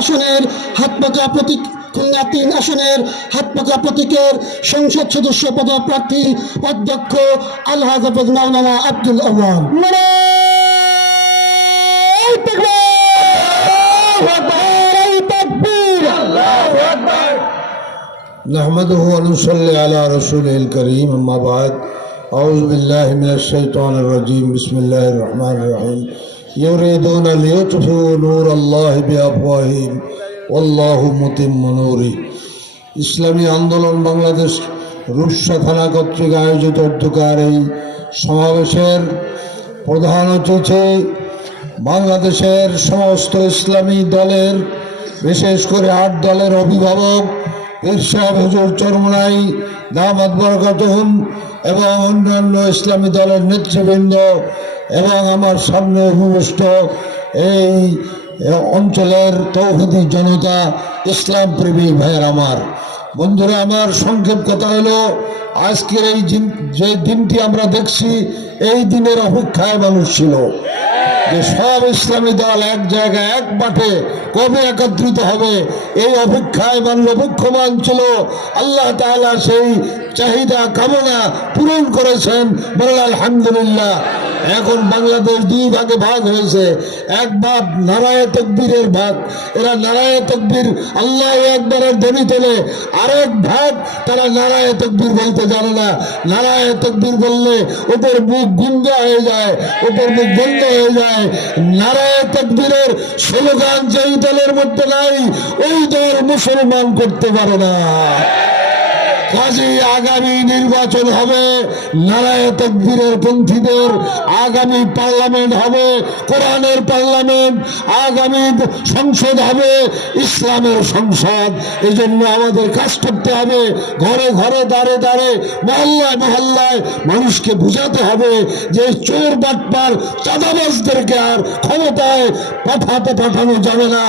আসনের হাত পাকা প্রতীক খুলনা তিন আসনের হাত পাকা প্রতীকের সংসদ সদস্য পদপ্রার্থী অধ্যক্ষ আল্লাহ হাফেজ মাওলানা আব্দুল আওয়াল نحمده ونصلي على رسوله الكريم أما بعد أعوذ بالله من الشيطان الرجيم بسم الله الرحمن الرحيم يريدون ليطفئوا نور الله بأفواههم والله متم نوره ইসলামী আন্দোলন বাংলাদেশ রূপসা থানা কর্তৃক আয়োজিত অধ্যকার এই সমাবেশের প্রধান অতিথি বাংলাদেশের সমস্ত ইসলামী দলের বিশেষ করে আট দলের অভিভাবক ঈর্ষা হুজুর চরমনাই দামাদ বরকতুম এবং অন্যান্য ইসলামী দলের নেতৃবৃন্দ এবং আমার সামনে উপবিষ্ট এই অঞ্চলের তৌহিদি জনতা, ইসলাম প্রেমী ভাইয়ের আমার। বন্ধুরা, আমার সংক্ষেপ কথা হলো, আজকের এই যে দিনটি আমরা দেখছি, এই দিনের অপেক্ষায় মানুষ ছিল। যে সব ইসলামী দল এক জায়গায়, এক মাঠে কবে একত্রিত হবে, এই অপেক্ষায় মানুষ মুখ্যমান ছিল। আল্লাহ তাআলা সেই চাহিদা, কামনা পূরণ করেছেন। বলেন আলহামদুলিল্লাহ, এখন বাংলাদেশ দুই ভাগে ভাগ হয়েছে। এক ভাগ নারায় তকবীরের ভাগ। এরা নারায় তকবীর আল্লাহ একবারের ধ্বনি তোলে। আরেক ভাগ তারা নারায় তকবীর বলতে জানে না। নারায় তকবীর বললে ওদের মুখ গুঙ্গা হয়ে যায়, ওদের মুখ বন্ধ হয়ে যায়। নারায় তকবীরের স্লোগান যেই দলের মধ্যে নাই, ওই দল মুসলমান করতে পারে না। কাজে আগামী নির্বাচন হবে। নারায় তকবীরের পন্থীদের আগামী পার্লামেন্ট হবে, কোরআনের পার্লামেন্ট আগামী সংসদ হবে, ইসলামের সংসদ। এই জন্য আমাদের কাজ করতে হবে। ঘরে ঘরে দাঁড়ে দাঁড়ে মহল্লায় মহল্লায় মানুষকে বুঝাতে হবে যে চোর বাটপার চাঁদাবাজদেরকে আর ক্ষমতায় পাঠাতে পাঠানো যাবে না।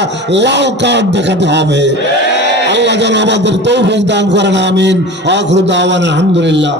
লাল কার্ড দেখাতে হবে। আল্লাহ যেন আমাদের তৌফিক দান করেন আমিন। আখরুদ আওয়ান আলহামদুলিল্লাহ।